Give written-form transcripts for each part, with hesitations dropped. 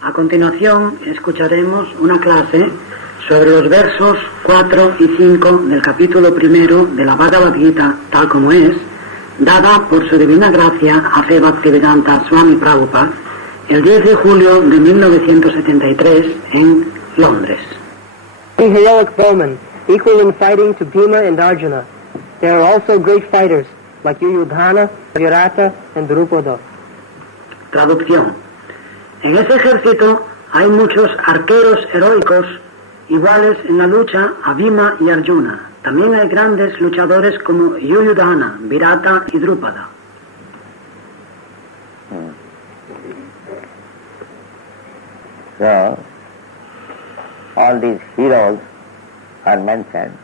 A continuación escucharemos una clase sobre los versos 4 y 5 del capítulo primero de la Bhagavad Gita, tal como es, dada por su divina gracia a C. Bhaktivedanta Swami Prabhupada el 10 de julio de 1973 en Londres. A heroic bowmen, equal in fighting to Bhima and Arjuna. There are also great fighters like Yuyudhana, Virata and Drupada. Traducción. En ese ejército hay muchos arqueros heroicos iguales en la lucha a Bhima y Arjuna. También hay grandes luchadores como Yuyudhana, Virata y Drupada. So, all these heroes are mentioned,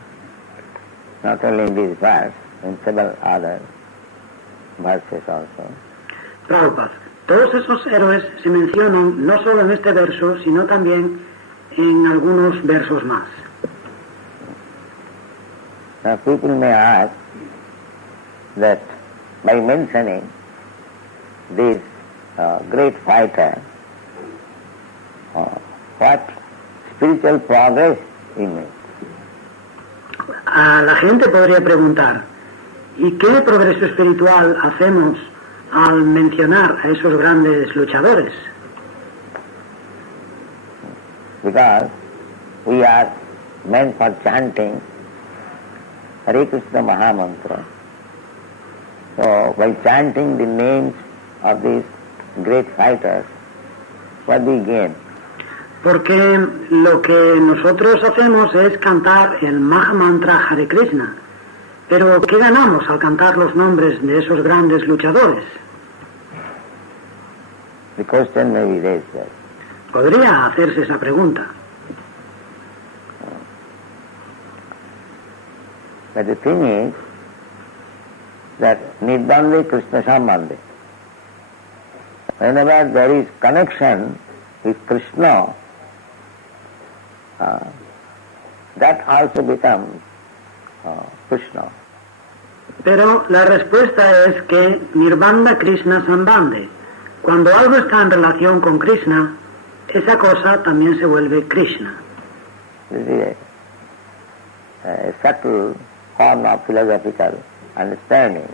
not only in this verse, in several other verses also. Prabhupada, todos esos héroes se mencionan no solo en este verso, sino también en algunos versos más. Now people may ask that by mentioning this great fighter, what spiritual progress he makes. A la gente podría preguntar, ¿y qué progreso espiritual hacemos al mencionar a esos grandes luchadores? Because we are meant for chanting Hare Krishna Mahamantra. So by chanting the names of these great fighters, what we gain? Porque lo que nosotros hacemos es cantar el Mahamantra Hare Krishna. Pero ¿qué ganamos al cantar los nombres de esos grandes luchadores? The question may be raised there. Podría hacerse esa pregunta. But the thing is that Nibbande Krishna Sambandhe. Whenever there is connection with Krishna, that also becomes Krishna. Pero la respuesta es que Nirbanda Krishna Sambandhe. Cuando algo está en relación con Krishna, esa cosa también se vuelve Krishna. This is a subtle form of philosophical understanding.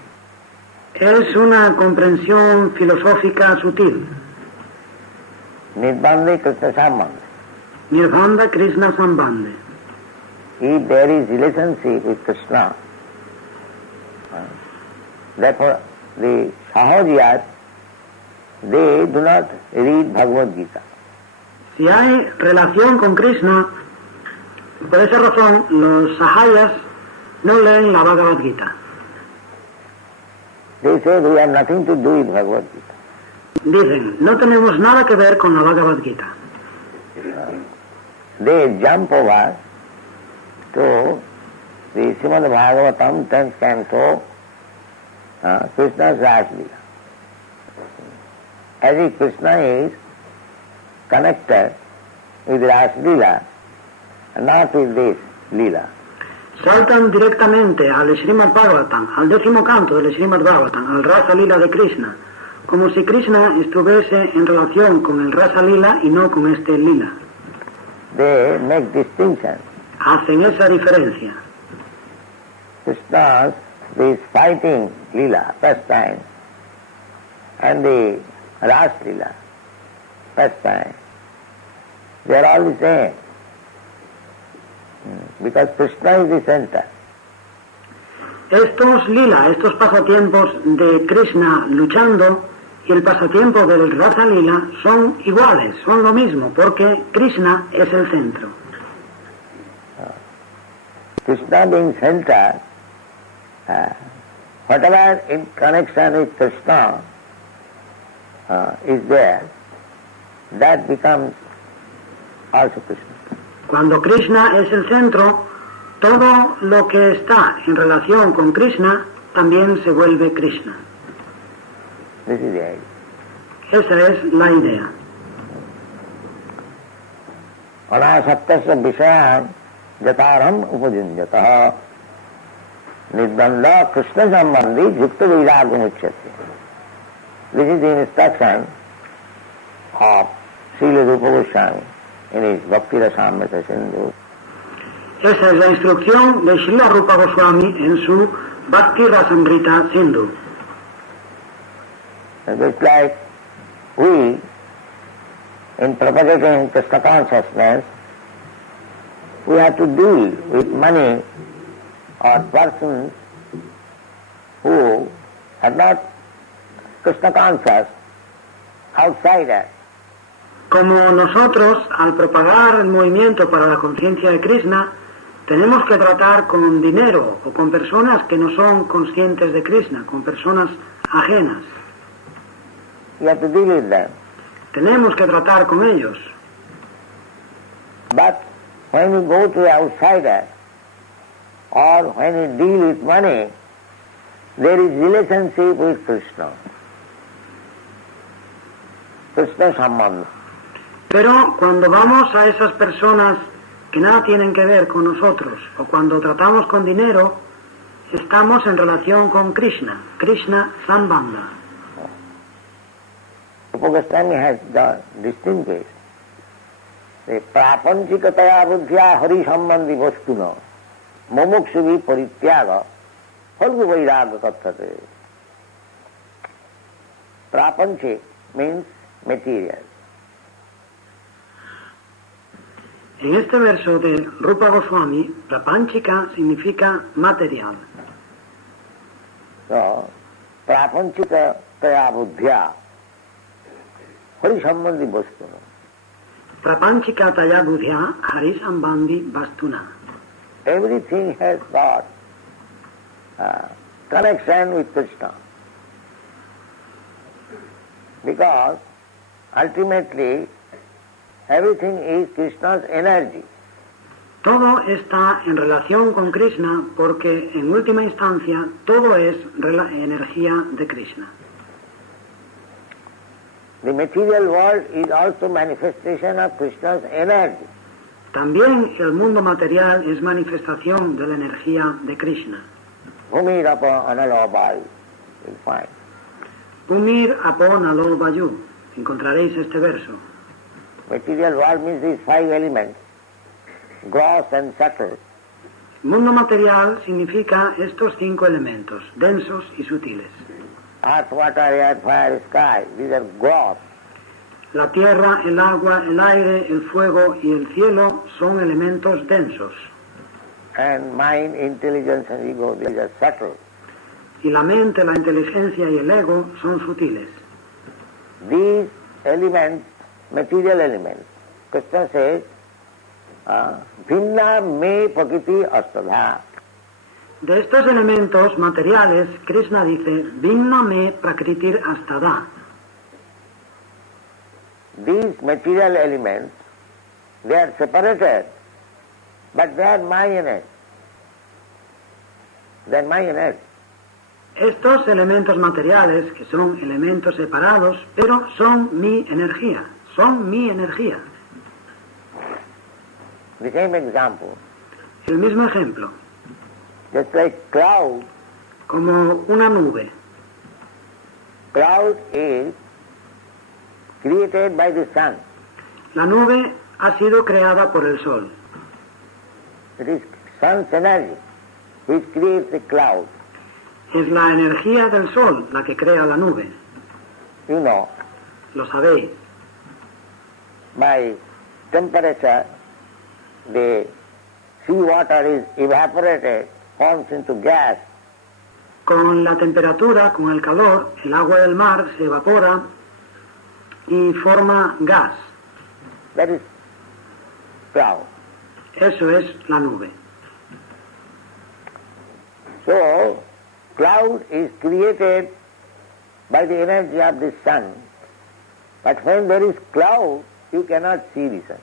Es una comprensión filosófica sutil. Nibbande Krishna Sambandhe. Nirbanda Krishna Sambandhe. If there is relationship with Krishna, therefore the Sahajiyas, they do not read Bhagavad Gita. Si hay relación con Krishna, por esa razón los sahayas no leen la Bhagavad Gita. They say we have nothing to do with Bhagavad Gita. Dicen, no tenemos nada que ver con la Bhagavad Gita. They jump over to the Srimad Bhagavatam 10th canto, Krishna's Ras Leela. As if Krishna is connected with Ras Leela, not with this Leela. Saltan directamente al Srimad Bhagavatam, al 10º canto del Srimad Bhagavatam, al Rasa Lila de Krishna, como si Krishna estuviese en relación con el Rasa Lila y no con este Lila. They make distinction. Hacen esa diferencia. Krishna's this fighting Leela, pastime, and the Ras Leela, pastime, they are all the same. Because Krishna is the center. Estos lila, estos pasatiempos de Krishna luchando y el pasatiempo del Rasa Lila son iguales, son lo mismo, porque Krishna es el centro. Krishna being center, whatever in connection with Krishna is there, that becomes also Krishna. Cuando Krishna es el centro, todo lo que está en relación con Krishna también se vuelve Krishna. This is the idea. Esa es la idea. Anasaktasya vishayan jataram upajunjatah nirbanda Krishna sambandhi yukta viragam uchyate. This is the instruction of Srila Rupa Goswami in his Bhakti Rasamrita Sindhu. Esa es la instrucción de Srila Rupa Goswami en su Bhakti Rasamrita Sindhu. It's like we, in propagating Krishna consciousness, we have to deal with money or persons who are not Krishna conscious, outsiders. Como nosotros, al propagar el movimiento para la conciencia de Krishna, tenemos que tratar con dinero o con personas que no son conscientes de Krishna, con personas ajenas. You have to deal with them. Tenemos que tratar con ellos. But when you go to the outsider or when you deal with money, there is relationship with Krishna. Krishna Sambandha. Pero cuando vamos a esas personas que nada tienen que ver con nosotros, o cuando tratamos con dinero, estamos en relación con Krishna, Krishna Sambandha. Rupa Goswami has distinguished the prapanchikataya buddhya hari sambandhi vastuna mumuksuvi parityaga phalgu vairaga kathate. Prapanchik means material. En este verso de Rupa Goswami, prapanchika significa material. So, prapanchikataya buddhya hari sambandhi vastuna. Prapanchika taya buddhya hari sambandhi vastuna. Everything has got connection with Krishna. Because ultimately everything is Krishna's energy. Todo está en relación con Krishna porque en última instancia todo es energía de Krishna. The material world is also manifestation of Krishna's energy. También el mundo material es manifestación de la energía de Krishna. Bhumi rapa analobai, you'll find. Bhumir apon alo vayu. Encontraréis este verso. Material world means these five elements, gross and subtle. El mundo material significa estos 5 elementos, densos y sutiles. Earth, water, air, fire, sky, these are gross. La tierra, el agua, el aire, el fuego y el cielo son elementos densos. And mind, intelligence and ego, these are subtle. Y la mente, la inteligencia y el ego son sutiles. These elements, material elements, Krishna says, Bhinna me prakriti astadha. De estos elementos materiales, Krishna dice, Vinna me prakritir astada. These material elements, they are separated, but they are marionettes. They are marionettes. Estos elementos materiales, que son elementos separados, pero son mi energía, son mi energía. The same example, El mismo ejemplo, just like cloud. como una nube. Cloud is created by the sun. La nube ha sido creada por el sol. It is sun's energy which creates the cloud. Es la energía del sol la que crea la nube. You know, Lo sabéis. by temperature, the sea water is evaporated, forms into gas. Con la temperatura, con el calor, el agua del mar se evapora y forma gas. That is cloud. Eso es la nube. So, cloud is created by the energy of the sun. But when there is cloud, you cannot see the sun.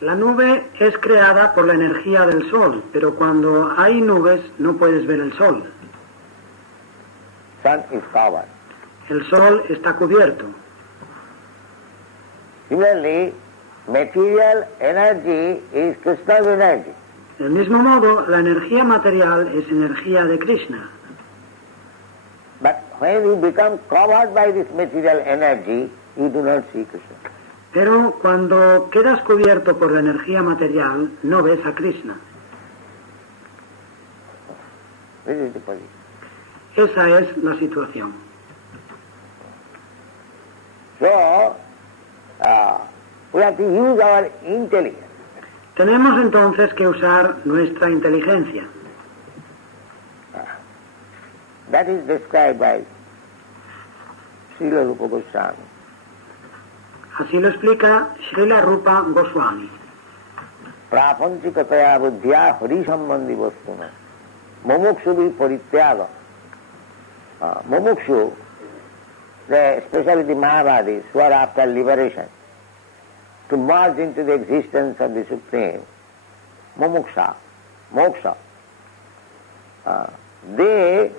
La nube es creada por la energía del sol, pero cuando hay nubes no puedes ver el sol. Sun is covered. El sol está cubierto. Similarly, material energy is Krishna's energy. Del mismo modo, la energía material es energía de Krishna. But when you become covered by this material energy, you do not see Krishna. Pero cuando quedas cubierto por la energía material, no ves a Krishna. This is the position. Esa es la situación. So, we have to use our intelligence. Tenemos entonces que usar nuestra inteligencia. That is described by Srila Rupa Goswami. Así lo explica Srila Rupa Goswami. Prapanchikataya buddhya hari sambandhi vastuna mumukshu vi parityaga. Mumukshu, especially the Mayavadis who are after liberation, to merge into the existence of the Supreme, mumuksha, moksha. They,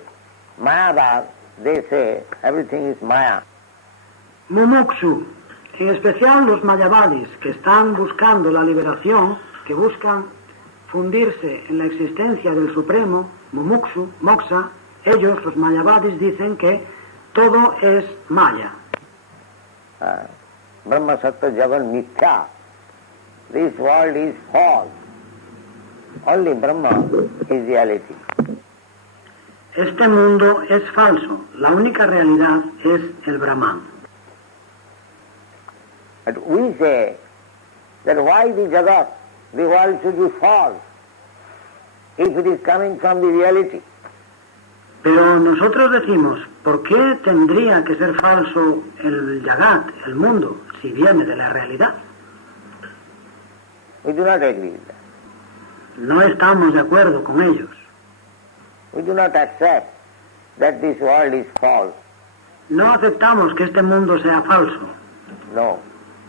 Mayavad, they say everything is Maya. Mumukshu, en especial los Mayavadis, que están buscando la liberación, que buscan fundirse en la existencia del Supremo, Mumukshu, moksha, ellos, los Mayavadis, dicen que todo es Maya. Brahma Sattva Jagan Mithya. This world is false. Only Brahma is reality. Este mundo es falso. La única realidad es el Brahman. But we say that why the Jagat, the world should be false, if it is coming from the reality. Pero nosotros decimos, ¿por qué tendría que ser falso el Jagat, el mundo, si viene de la realidad? We do not agree with that. No estamos de acuerdo con ellos. We do not accept that this world is false. No aceptamos que este mundo sea falso. No.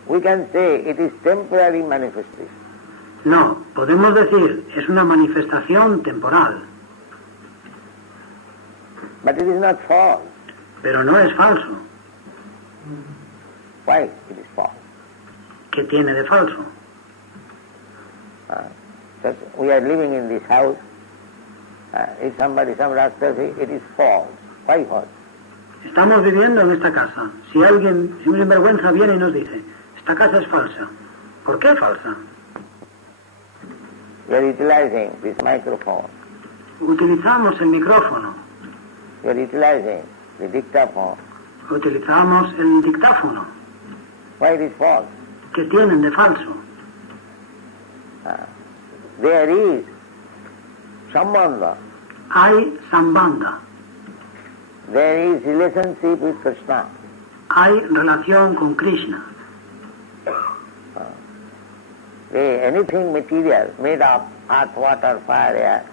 We can say it is temporary manifestation. No, podemos decir, es una manifestación temporal. But it is not false. Pero no es falso. Why it is false? ¿Qué tiene de falso? So we are living in this house. If some rascal says it is false. Why false? Estamos viviendo en esta casa. Si un sinvergüenza viene y nos dice, esta casa es falsa. ¿Por qué falsa? We are utilizing this microphone. Utilizamos el micrófono. We are utilizing the dictaphone. Utilizamos el dictáfono. Why it is false? ¿Qué tienen de falso? There is sambandha. Hay sambandha. There is relationship with Krishna. Hay relación con Krishna. Anything material made of earth, water, fire, air,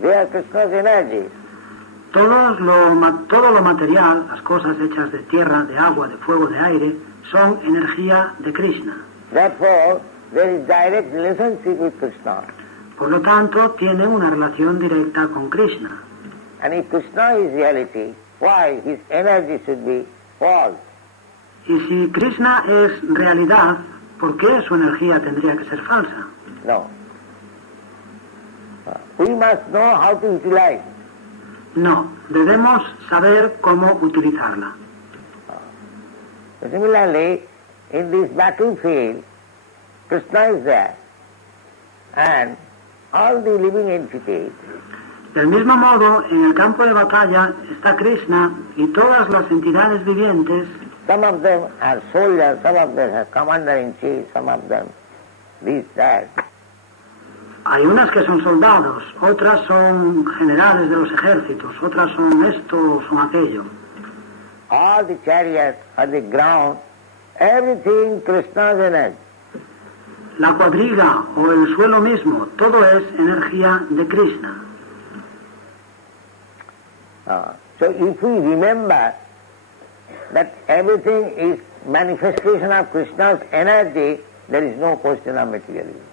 they are Krishna's energies. Todo lo material, las cosas hechas de tierra, de agua, de fuego, de aire, son energía de Krishna. Therefore, there is direct relationship with Krishna. Por lo tanto, tiene una relación directa con Krishna. And if Krishna is reality, why his energy should be false? Y si Krishna es realidad, ¿por qué su energía tendría que ser falsa? No. We must know how to utilize. No, debemos saber cómo utilizarla. Similarly, in this battlefield, Krishna is there, and all the living entities. Del mismo modo, en el campo de batalla está Krishna y todas las entidades vivientes. Some of them are soldiers, some of them are commander-in-chief, some of them this, that. Hay unas que son soldados, otras son generales de los ejércitos, otras son esto, son aquello. All the chariots on the ground, everything Krishna's energy. La cuadriga o el suelo mismo, todo es energía de Krishna. So if we remember that everything is manifestation of Krishna's energy, there is no question of materialism.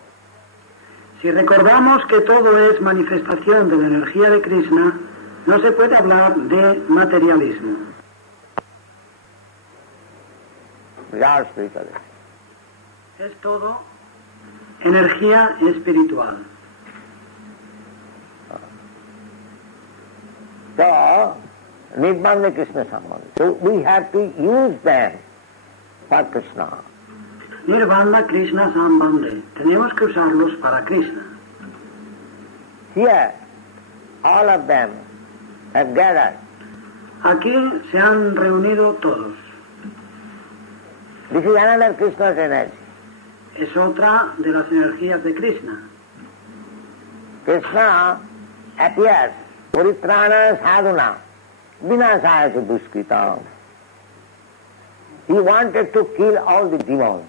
Si recordamos que todo es manifestación de la energía de Krishna, no se puede hablar de materialismo. Our spirituality. Es todo energía espiritual. So, Nirmanya Krishna Sambandha. So we have to use them for Krishna. Nirvana, Krishna, Sambandhe. Tenemos que usarlos para Krishna. Here, all of them have gathered. Aquí se han reunido todos. This is another Krishna's energy. Es otra de las energías de Krishna. Krishna appears, Puritrana sadhuna, vinasaya duskritam. He wanted to kill all the demons.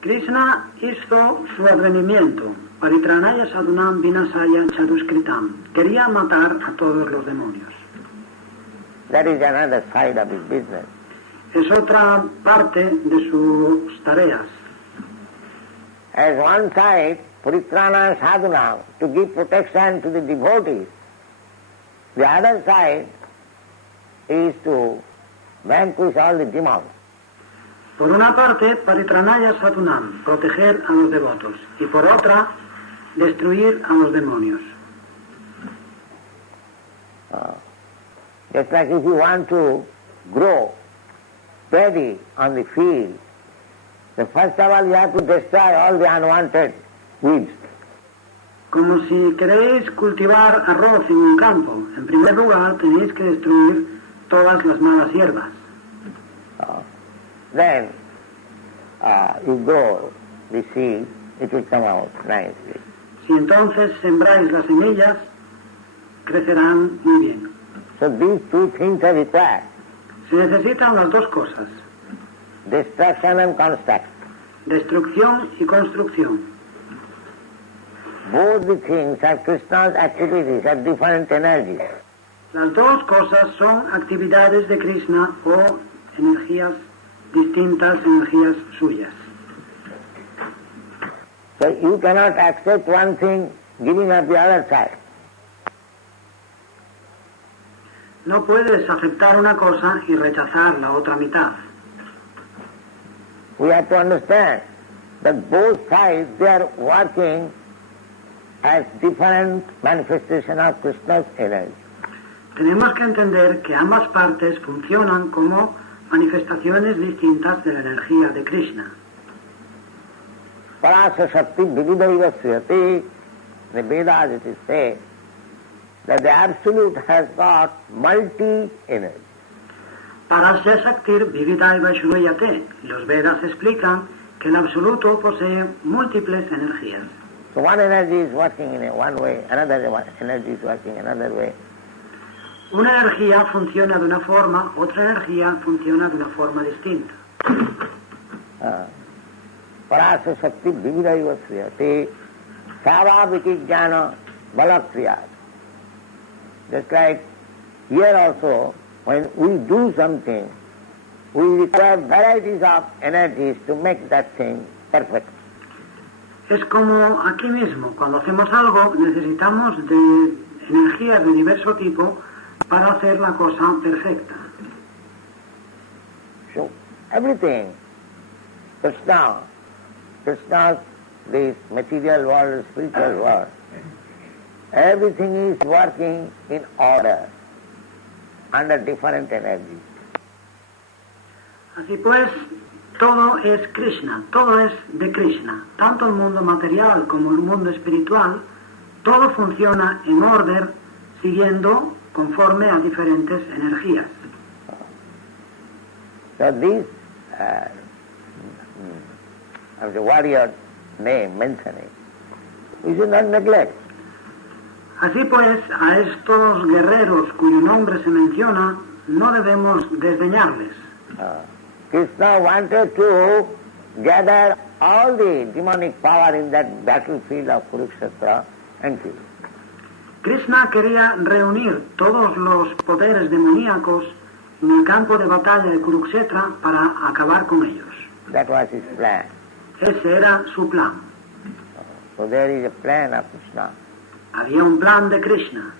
Krishna hizo su advenimiento, Paritranaya Sadhunam Vinasaya Chaduskritam. Quería matar a todos los demonios. That is another side of his business. Es otra parte de sus tareas. As one side, Puritrana sadhuna, to give protection to the devotees. The other side is to vanquish all the demons. Por una parte, Paritranaya Sadhunam, proteger a los devotos. Y por otra, destruir a los demonios. Just like if you want to grow paddy on the field, then first of all you have to destroy all the unwanted weeds. Como si queréis cultivar arroz en un campo. En primer lugar, tenéis que destruir todas las malas hierbas. Then you grow the seed, it will come out nicely. Si entonces sembráis las semillas, crecerán muy bien. So these two things are required, Se necesitan las dos cosas, destruction and construction. destrucción y construcción. Both the things are Krishna's activities, are different energies. Las dos cosas son actividades de Krishna o energías distintas, energías suyas. So you cannot accept one thing giving up the other side. No puedes aceptar una cosa y rechazar la otra mitad. We have to understand that both sides, they are working as different manifestation of Krishna's energy. Tenemos que entender que ambas partes funcionan como manifestaciones distintas de la energía de Krishna. Parasa Shakti Vividaiva Sriyate, the Vedas it is said that the Absolute has got multi-energy. Parasya Shaktir Vividaiva Shruyate. Los Vedas explican que el absoluto posee múltiples energías. So one energy is working in one way, another energy is working another way. Una energía funciona de una forma, otra energía funciona de una forma distinta. Parasa Shakti Vividaiva Sriyate, Savaviki Jnana Balakriyat. Just like here also, when we do something, we require varieties of energies to make that thing perfect. Es como aquí mismo, cuando hacemos algo necesitamos de energías de diverso tipo para hacer la cosa perfecta. So everything, Krishna, this material world, spiritual world, everything is working in order, under different energies. Así pues, todo es Krishna, todo es de Krishna. Tanto el mundo material como el mundo espiritual, todo funciona en orden, siguiendo conforme a diferentes energías. So this, of the warrior name mentioning, we should not neglect. Así pues, a estos guerreros cuyo nombre se menciona, no debemos desdeñarles. Krishna wanted to gather all the demonic power in that battlefield of Kurukshetra and kill. Krishna quería reunir todos los poderes demoníacos en el campo de batalla de Kurukshetra para acabar con ellos. That was his plan. Ese era su plan. So there is a plan of Krishna. Había un plan de Krishna.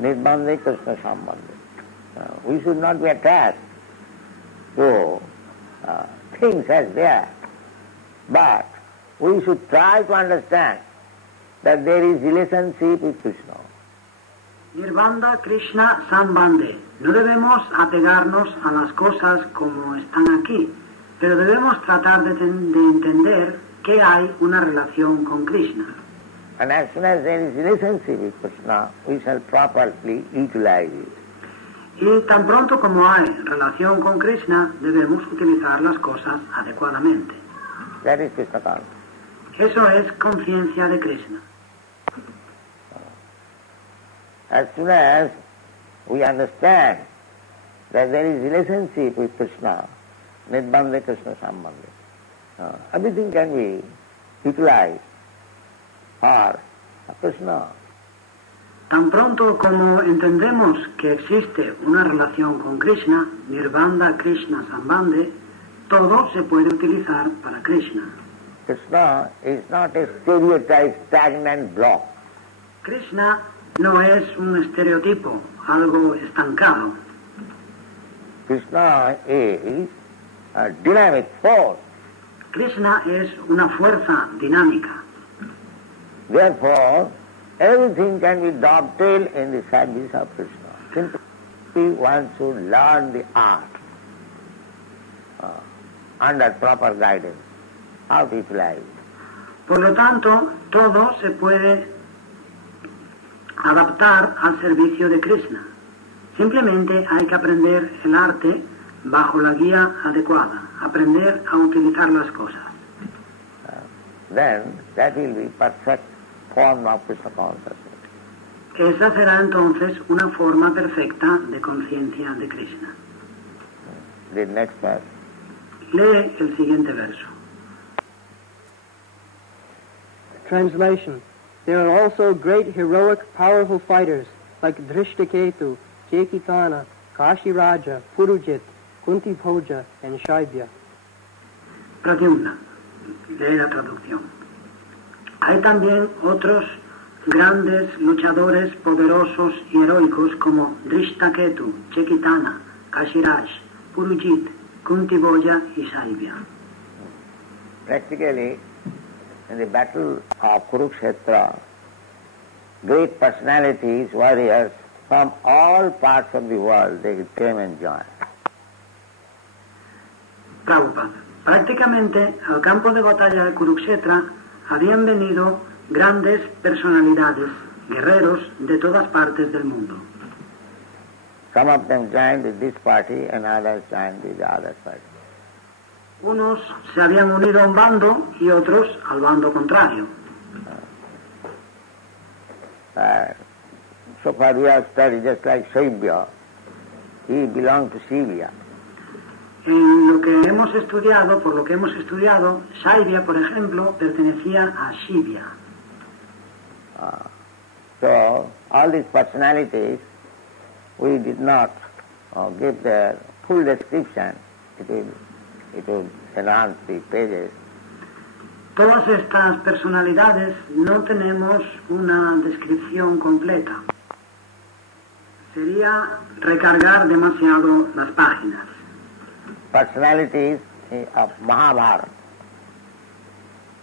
Nirbandhe Krishna Sambandhe. We should not be attached to things as they are, but we should try to understand that there is relationship with Krishna. Nirvana, Krishna, Sambandhe. No debemos apegarnos a las cosas como están aquí, Pero debemos tratar de entender que hay una relación con Krishna. And as soon as there is relationship with Krishna, we shall properly utilize it. Y tan pronto como hay relación con Krishna, debemos utilizar las cosas adecuadamente. That is Krishna consciousness. Eso es conciencia de Krishna. As soon as we understand that there is relationship with Krishna, Nidbandhe Krishna Sambandhe, everything can be utilized for Krishna. Tan pronto como entendemos que existe una relación con Krishna, Nirbandha Krishna Sambandhe, todo se puede utilizar para Krishna. Krishna is not a stereotyped, stagnant block. Krishna no es un estereotipo, algo estancado. Krishna is a dynamic force. Krishna es una fuerza dinámica. Therefore, everything can be dovetailed in the service of Krishna. Simply one should learn the art under proper guidance, how to utilize. Por lo tanto, todo se puede adaptar al servicio de Krishna. Simplemente hay que aprender el arte bajo la guía adecuada, aprender a utilizar las cosas. Then that will be perfect form of Krishna consciousness. Esa será entonces una forma perfecta de conciencia de Krishna. The next verse. Lee el siguiente verso. Translation. There are also great, heroic, powerful fighters like Drishtaketu, Chaitanya, Kashiraja, Purujit, Kuntiboja, and Shaibya. Pradyumna. Lee la traducción. Hay también otros grandes luchadores poderosos y heroicos como Drishtaketu, Chaitanya, Kashiraj, Purujit, Kuntiboja y Shaibya. Practically, in the battle of Kurukshetra, great personalities, warriors from all parts of the world, they came and joined. Prabhupada. Prácticamente al campo de batalla de Kurukshetra habían venido grandes personalidades, guerreros de todas partes del mundo. Some of them joined with this party and others joined with the other party. Unos se habían unido a un bando y otros al bando contrario. So far we have studied just like Shaibya. He belonged to Shivya. En lo que hemos estudiado, por lo que hemos estudiado, Shaibya, por ejemplo, pertenecía a Shivya. So all these personalities, we did not give their full description. It will enhance the pages. Todas estas personalidades no tenemos una descripción completa. Sería recargar demasiado las páginas. Personalities of Mahabharata.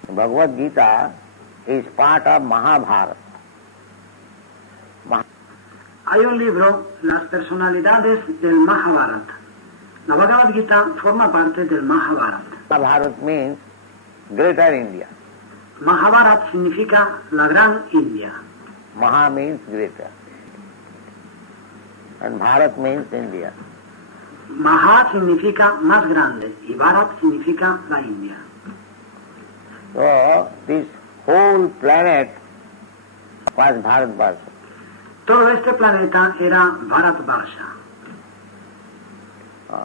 Bhagavad Gita is part of Mahabharata. Hay un libro, Las personalidades del Mahabharata. La Bhagavad Gita forma parte del Mahabharata. Mahabharata means Greater India. Mahabharata significa la Gran India. Maha means greater. And Bharat means India. Maha significa más grande y Bharat significa la India. So this whole planet was Bharatvarsha. Todo este planeta era Bharatvarsha.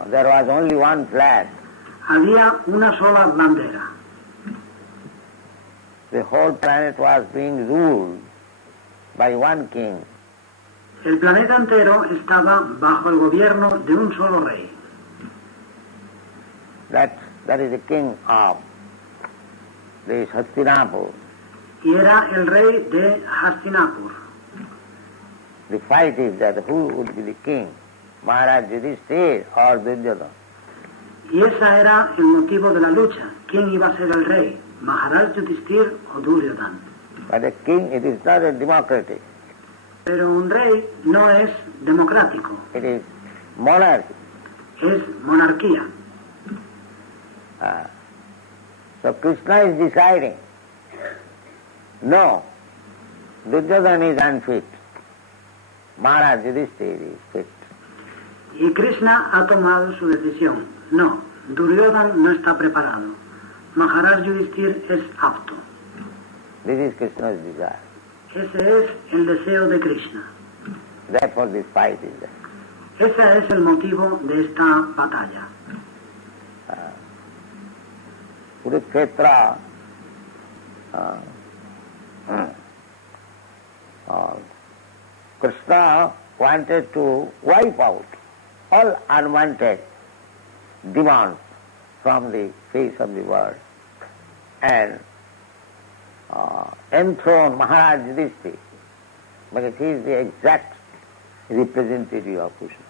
There was only one flag. Había una sola bandera. The whole planet was being ruled by one king. El planeta entero estaba bajo el gobierno de un solo rey. That is the king of the Hastinapur. Y era el rey de Hastinapur. The fight is that who would be the king, Maharaj Yudhishthir or Duryodhana. Y esa era el motivo de la lucha. ¿Quién iba a ser el rey? ¿Maharaj Yudhishthir o Duryodhana? But a king, it is not a democratic. Pero un rey no es democrático, It is monarchy. es monarquía. So Krishna is deciding, no, Duryodhana is unfit. Maharaj Yudhishthira is fit. Y Krishna ha tomado su decisión. No, Duryodhana no está preparado. Maharaj Yudhishthir es apto. This is Krishna's desire. Ese es el deseo de Krishna. Therefore this fight is there. Ese es el motivo de esta batalla. Kurukshetra, Krishna wanted to wipe out all unwanted demands from the face of the world and enthrone Maharaj Yudhishthira, because he is the exact representative of Krishna.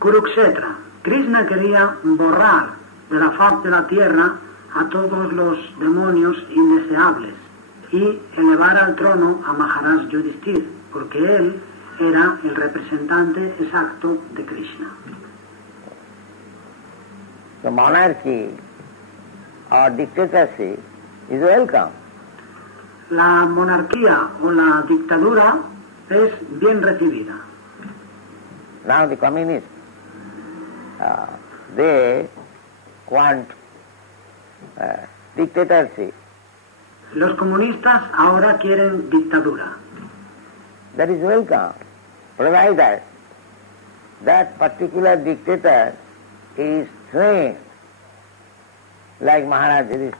Kurukshetra. Krishna quería borrar de la faz de la tierra a todos los demonios indeseables y elevar al trono a Maharaj Yudhishthira, porque él era el representante exacto de Krishna. The monarchy or dictatorship is welcome. La monarquía o la dictadura es bien recibida. Now the communists, they want dictatorship. Los comunistas ahora quieren dictadura. That is welcome, provided that particular dictator is trained like Maharaj Yudhishthira.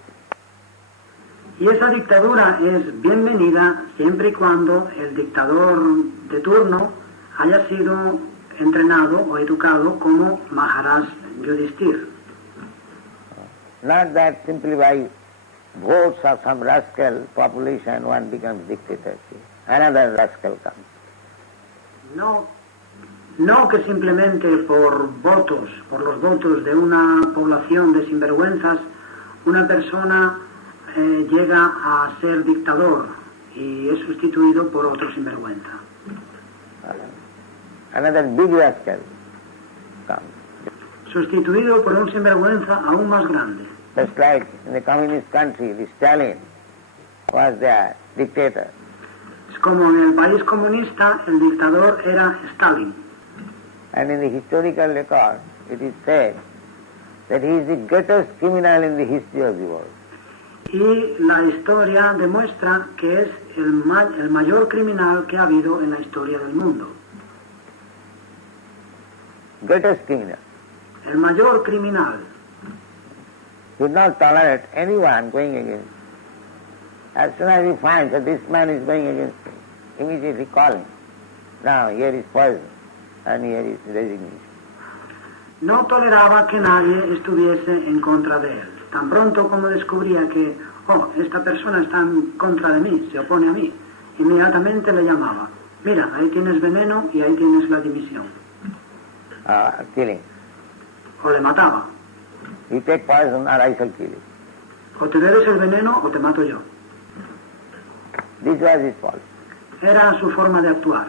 Y esa dictadura es bienvenida siempre y cuando el dictador de turno haya sido entrenado o educado como Maharaj Yudhishthira. Not that simply by votes of some rascal population one becomes dictator. Another rascal comes. No que simplemente por los votos de una población de sinvergüenzas, una persona llega a ser dictador y es sustituido por otro sinvergüenza. Another big rascal comes. Sustituido por un sinvergüenza aún más grande. Just like in the communist country, the Stalin was their dictator. Es como en el país comunista el dictador era Stalin. And in the historical record, it is said that he is the greatest criminal in the history of the world. Y la historia demuestra que es el mayor criminal que ha habido en la historia del mundo. Greatest criminal. El mayor criminal. He would not tolerate anyone going against him. As soon as he finds that this man is going against him, immediately call him. Now here is poison, and here is resignation. No toleraba que nadie estuviese en contra de él. Tan pronto como descubría que, esta persona está en contra de mí, se opone a mí, inmediatamente le llamaba. Mira, ahí tienes veneno y ahí tienes la dimisión. Killing. O le mataba. You take poison or I shall kill you. O te bebes el veneno o te mato yo. This was his policy. Era su forma de actuar.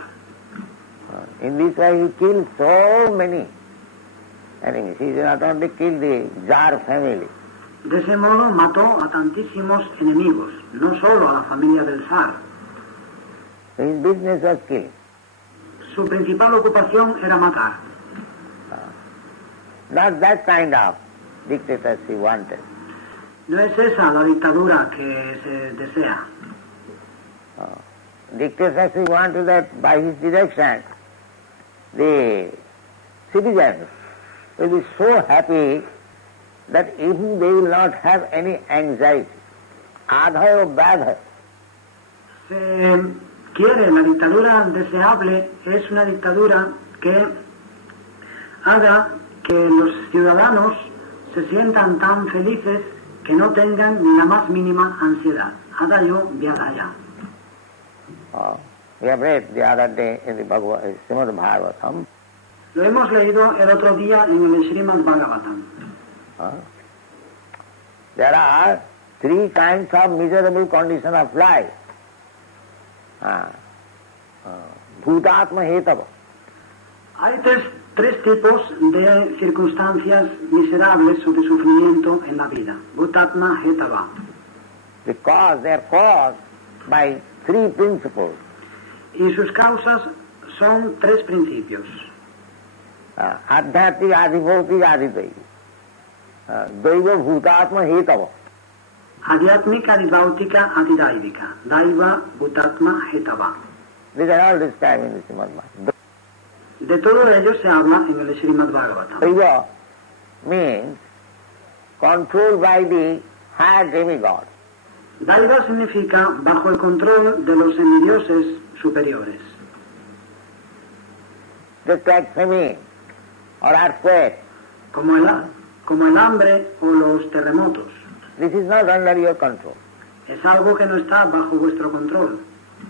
In this way he killed so many enemies. He not only killed the Tsar family. De ese modo mató a tantísimos enemigos, no solo a la familia del zar. His business was killing. Su principal ocupación era matar. Not that kind of dictatorship he wanted. No es esa la dictadura que se desea. Dictatorship wanted that by his direction the citizens will be so happy that even they will not have any anxiety. Adhay o badhay. La dictadura deseable es una dictadura que haga que los ciudadanos se sientan tan felices que no tengan ni la más mínima ansiedad. Adayo vyadaya. We have read the other day in the Srimad Bhagavatam. Lo hemos leído el otro día en el Srimad Bhagavatam. There are three kinds of miserable condition of life. Bhutatma hetava. Hay tres tipos de circunstancias miserables o de sufrimiento en la vida. Bhutatma Hetava. Because they are caused by three principles. Y sus causas son tres principios. Adhyati, Adibhauti, Adidaiva. Daiva, Bhutatma, Hetava. Adhyatmika, Adibhautika, Adidaivika. Daiva, Bhutatma, Hetava. These are all described in the Srimad Bhagavatam. De todo ello se habla en el Srimad Bhagavatam. Daiva means controlled by the higher demigod. Daiva significa bajo el control de los semidioses superiores. Just like famine or earthquake. Como el hambre o los terremotos. This is not under your control. Es algo que no está bajo vuestro control.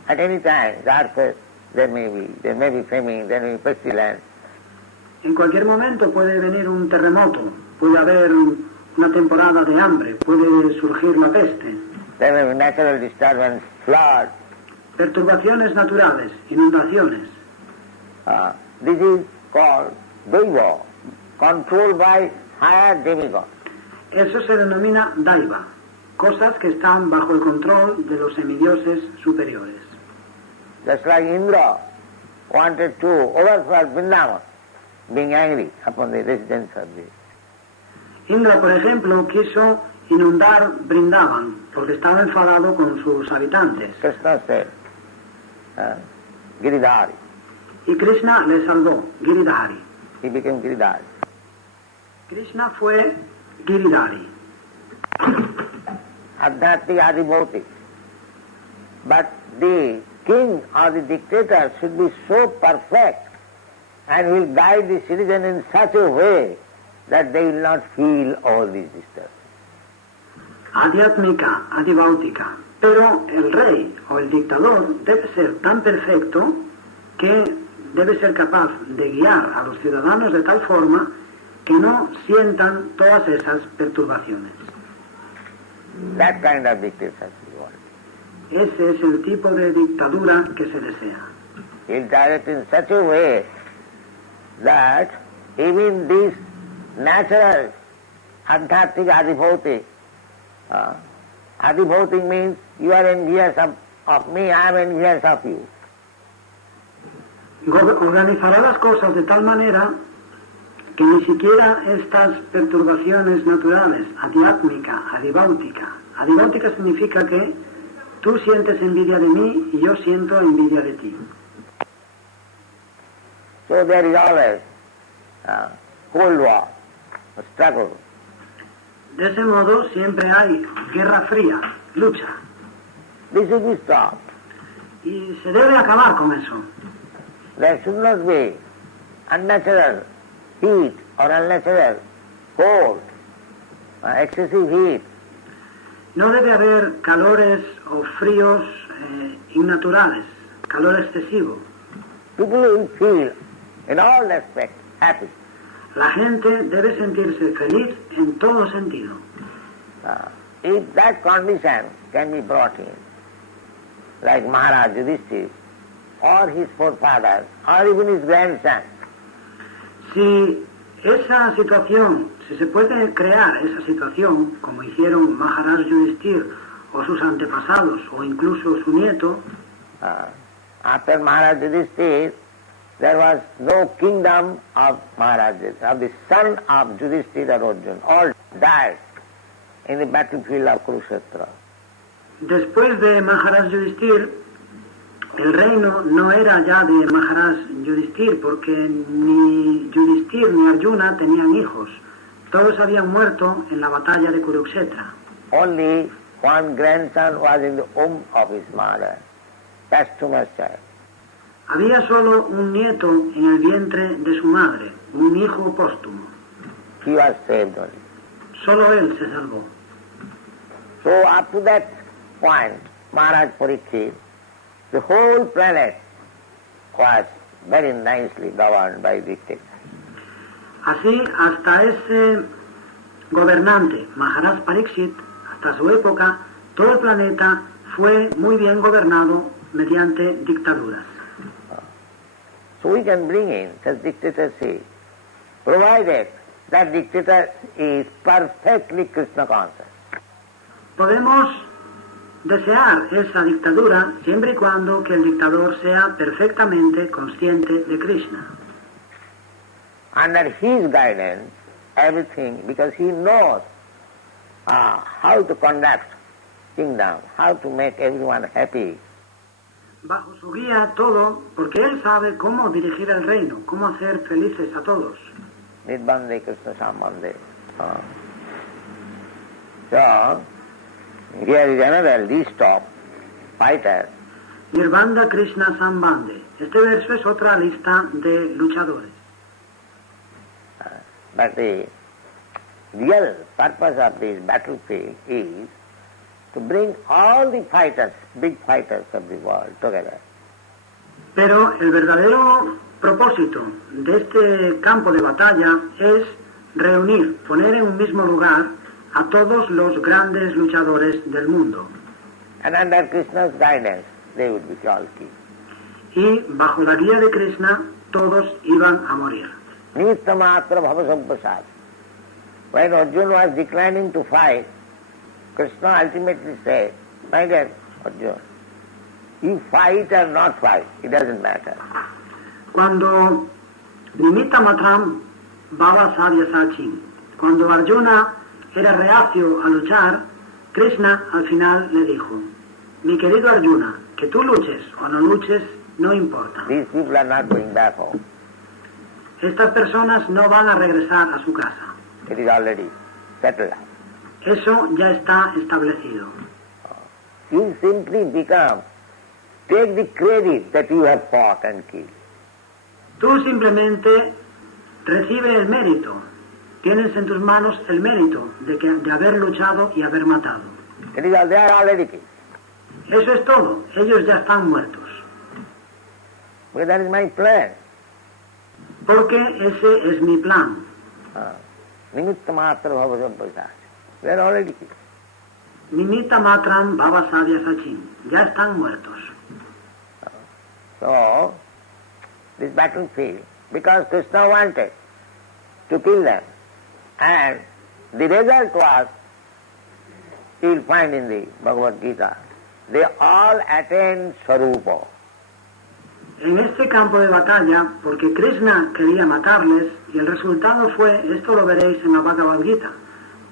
At any time, the earthquake, there may be famine, there may be pestilence. En cualquier momento puede venir un terremoto, puede haber una temporada de hambre, puede surgir la peste. There may be natural disturbance, flood. Perturbaciones naturales, inundaciones. This is called Daiva, controlled by higher demigod. Eso se denomina Daiva, cosas que están bajo el control de los semidioses superiores. Just like Indra wanted to overthrow Vrindavan, being angry upon the residents of the... Indra, por ejemplo, quiso inundar Vrindavan porque estaba enfadado con sus habitantes. Krishna said, Giridhari. Y Krishna le salvó, Giridhari. He became Giridhari. Krishna fue Giridhari. Adhyati, Adibhauti. But the king or the dictator should be so perfect and will guide the citizen in such a way that they will not feel all these disturbances. Adhyatmika, adibhautika. Pero el rey o el dictador debe ser tan perfecto que debe ser capaz de guiar a los ciudadanos de tal forma que no sientan todas esas perturbaciones. That kind of dictatorship is what. Ese es el tipo de dictadura que se desea. He'll direct in such a way that even this natural adhyatmic adibhauti, adibhauti means you are envious of me, I am envious of you. Organizará las cosas de tal manera que ni siquiera estas perturbaciones naturales, adhyatmica, adibhautica significa que tú sientes envidia de mí y yo siento envidia de ti. So there is always Cold War, a struggle. De ese modo siempre hay guerra fría, lucha. This should be stopped. Y se debe acabar con eso. There should not be unnatural heat or unnatural cold, excessive heat. No debe haber calores o fríos innaturales, calor excesivo. People will feel in all aspects happy. La gente debe sentirse feliz en todo sentido. If that condition can be brought in, like Maharaj Yudhishthira, or his forefathers, or even his grandson. Si esa situación, si se puede crear esa situación, como hicieron Maharaj Yudhishthira o sus antepasados, o incluso su nieto, After Maharaj Yudhishthira, there was no kingdom of Maharaj Yudhishthira, of the son of Yudhishthira Arjuna. All died in the battlefield of Kurukshetra. Después de Maharaj Yudhishthira, el reino no era ya de Maharaj Yudhishthira, porque ni Yudhishthira ni Arjuna tenían hijos. Todos habían muerto en la batalla de Kurukshetra. Only one grandson was in the womb of his mother, posthumous child. Había solo un nieto en el vientre de su madre, un hijo póstumo. He was saved only. Solo él se salvó. So up to that point, Maharaj Parikshit, the whole planet was very nicely governed by dictators. Así, hasta ese gobernante, Maharaj Parikshit, hasta su época, todo el planeta fue muy bien gobernado mediante dictaduras. So we can bring in such dictatorship provided that dictator is perfectly Krishna conscious. Podemos desear esa dictadura siempre y cuando que el dictador sea perfectamente consciente de Krishna. Under his guidance, everything, because he knows how to conduct kingdom, how to make everyone happy. Bajo su guía todo, porque él sabe cómo dirigir el reino, cómo hacer felices a todos. Nirbande Krishna Sambande. So, here is another list of fighters. Nirbanda Krishna Sambande. Este verso es otra lista de luchadores. But the real purpose of this battlefield is to bring all the fighters, big fighters of the world together. Pero el verdadero propósito de este campo de batalla es reunir, poner en un mismo lugar a todos los grandes luchadores del mundo. And under Krishna's guidance, they would be all killed. Y bajo la guía de Krishna, todos iban a morir. Nittamatra bhava sampasad. When Arjuna was declining to fight, Krishna ultimately said, my dear Arjuna, you fight or not fight, it doesn't matter. Cuando Nimitta Matram Baba Sadhya Sachin, cuando Arjuna era reacio a luchar, Krishna al final le dijo, mi querido Arjuna, que tú luches o no luches, no importa. These people are not going back home. Estas personas no van a regresar a su casa. It is already settled. Eso ya está establecido. You simply take the credit that you have fought and killed. Tú simplemente recibes el mérito. Tienes en tus manos el mérito de haber luchado y haber matado. It is all, they are already killed. Eso es todo. Ellos ya están muertos. Because that is my plan. Porque ese es mi plan. Nimitta-matra bhava sampasad. They are already killed. Nimitta Matram Baba Sadhya Sachin. Ya están muertos. So, this battlefield, because Krishna wanted to kill them, and the result was, you will find in the Bhagavad Gita, they all attained Sarupa. En este campo de batalla, porque Krishna quería matarles, y el resultado fue, esto lo veréis en la Bhagavad Gita,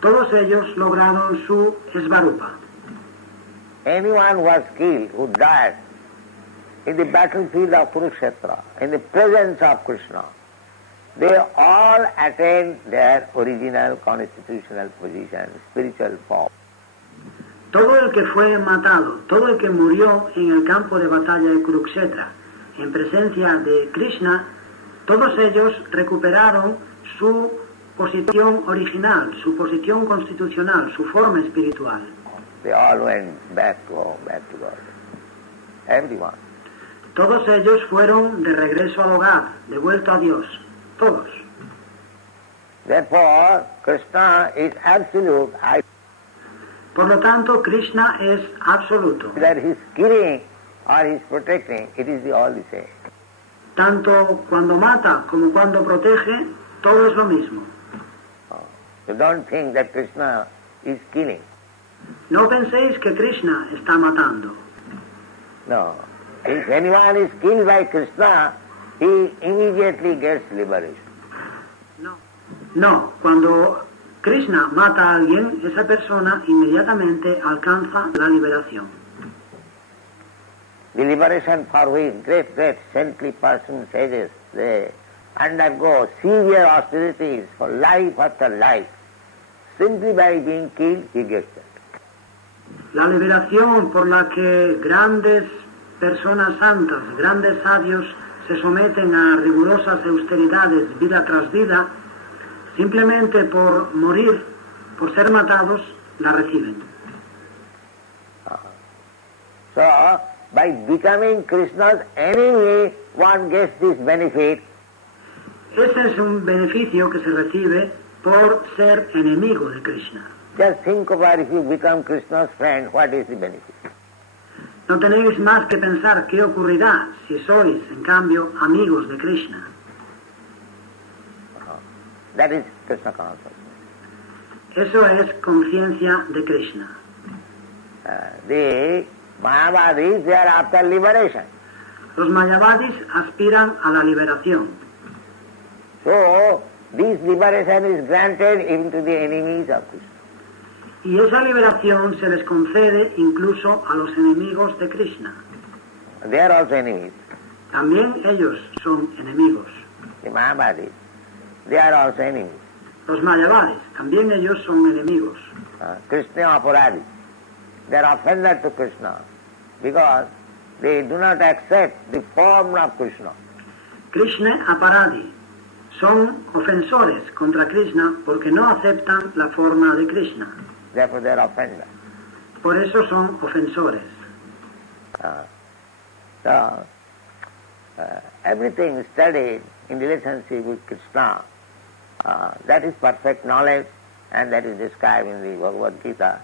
todos ellos lograron su Svarupa. Anyone who was killed, who died in the battlefield of Kurukshetra, in the presence of Krishna, they all attained their original constitutional position, spiritual form. Todo el que fue matado, todo el que murió en el campo de batalla de Kurukshetra, en presencia de Krishna, todos ellos recuperaron su posición original, su posición constitucional, su forma espiritual. They all went back to home, back to God. Everyone. Todos ellos fueron de regreso al hogar, de vuelta a Dios. Todos. Therefore, Krishna is absolute. Por lo tanto, Krishna es absoluto. Whether he is killing or he is protecting, it is all the same. Tanto cuando mata como cuando protege, todo es lo mismo. So don't think that Krishna is killing. No penséis que Krishna está matando. No. If anyone is killed by Krishna, he immediately gets liberation. No, cuando Krishna mata a alguien, esa persona inmediatamente alcanza la liberación. The liberation for which great saintly persons, sages, they undergo severe austerities for life after life. Simply by being killed, he gets it. La liberación por la que grandes personas santas, grandes sabios, se someten a rigurosas austeridades vida tras vida, simplemente por morir, por ser matados, la reciben. So, by becoming Krishna's enemy, one gets this benefit. Ese es un beneficio que se recibe por ser enemigo de Krishna. Just think about if you become Krishna's friend, what is the benefit? No tenéis más que pensar qué ocurrirá si sois, en cambio, amigos de Krishna. That is Krishna consciousness. Eso es conciencia de Krishna. The Mayavadis, they are after liberation. Los mayavadis aspiran a la liberación. So, this liberation is granted even to the enemies of Krishna. Y esa liberación se les concede incluso a los enemigos de Krishna. They are also enemies. También ellos son enemigos. The Mayavadis, they are also enemies. Los mayavadis, también ellos son enemigos. Krishna Aparadi, they are offended to Krishna because they do not accept the form of Krishna. Krishna Aparadi son ofensores contra Krishna porque no aceptan la forma de Krishna. Therefore they are offended. Por eso son ofensores. Everything studied in relationship with Krishna, that is perfect knowledge, and that is described in the Bhagavad Gita.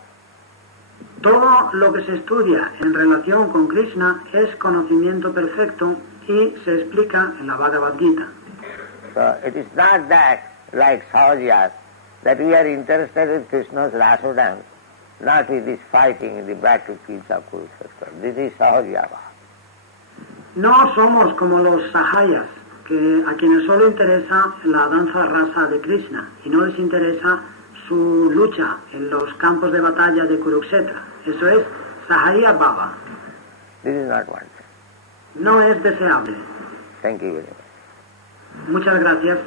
Todo lo que se estudia en relación con Krishna es conocimiento perfecto y se explica en la Bhagavad Gita. So it is not that, like Sahajas, that we are interested in Krishna's Rasa dance, not with this fighting in the battlefields of Kurukshetra. This is Sahajava. No somos como los sahayas, a quienes solo interesa la danza rasa de Krishna y no les interesa su lucha en los campos de batalla de Kurukshetra. Eso es Sahaya Baba. This is not wanted. No es deseable. Thank you very much. Muchas gracias.